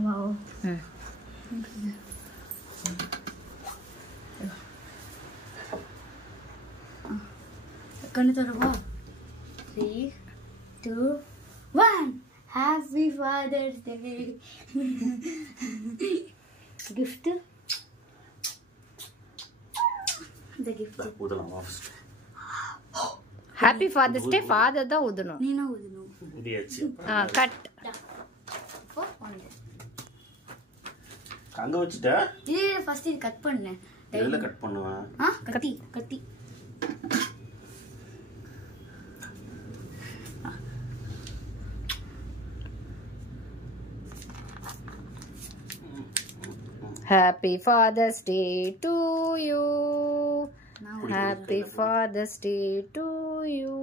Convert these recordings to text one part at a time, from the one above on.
wow. Kanu tarava 3 2 1 Happy Father's Day. Gift. The gift. Happy Father's Day. Father da udunu. Neena udunu. Udiyachi. Cut. For one. அங்க வச்சிட்டா? இது first இது cut பண்ணேன். எதுல cut பண்ணுவா? கத்தி. Happy Father's Day to you. Happy Father's Day to you.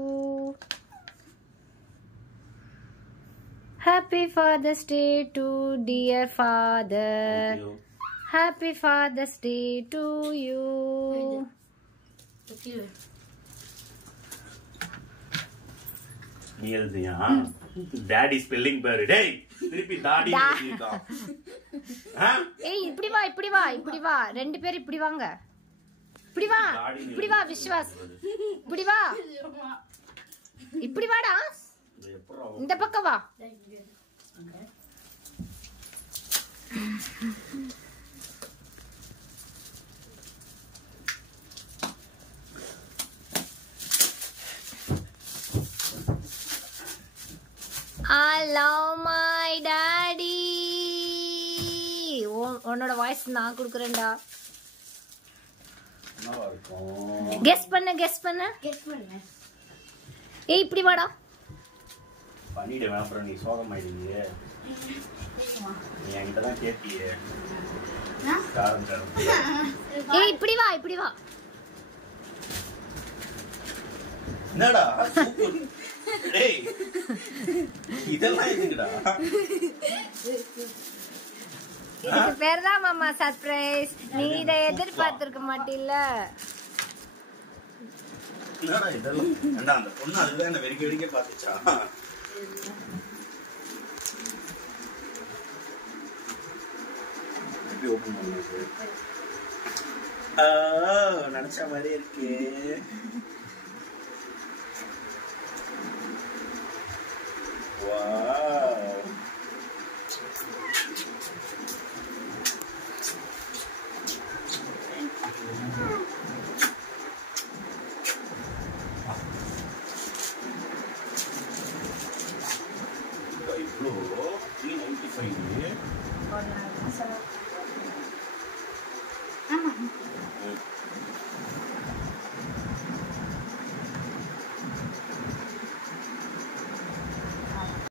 Happy Father's Day to dear father. Happy Father's Day to you. நீ எழுதியா? Daddy spelling பாரு. டேய் திருப்பி டாடி எழுதிடா. ஏய் இப்படி வா ரெண்டு பேர் இப்படி வாங்க. இப்படி வா விஸ்வாஸ். இப்படி வாடா. இந்த பக்கம் வா. I love my daddy. உன்னோட வாய்ஸ் நான் குடுக்குறேன்டா. என்னவா இருக்கும்? கெஸ் பண்ணு. ஏய் இப்படி வாடா. பண்ணிடுவேன் அப்புறம் நீ சோகமாயிடுவிய. நீ என்கிட்ட தான் கேட்டியே. காரம். ஏய் இப்படி வா. என்னடா? டேய் இதெல்லாம் எதுக்குடா? இதுக்கு பேர் தான் மாமா சர்ப்ரைஸ். நீ இதை எதிர்பார்த்திருக்க மாட்டீல்ல. என்னடா இதெல்லாம்? ஏண்டா அந்த பொண்ணு அதுதான் என்ன வெறிக்க பார்த்துச்சா? எப்படி ஓபன் பண்ணுறது? நினைச்ச மாதிரி இருக்கு. வாவ். இவ்வளோ 395.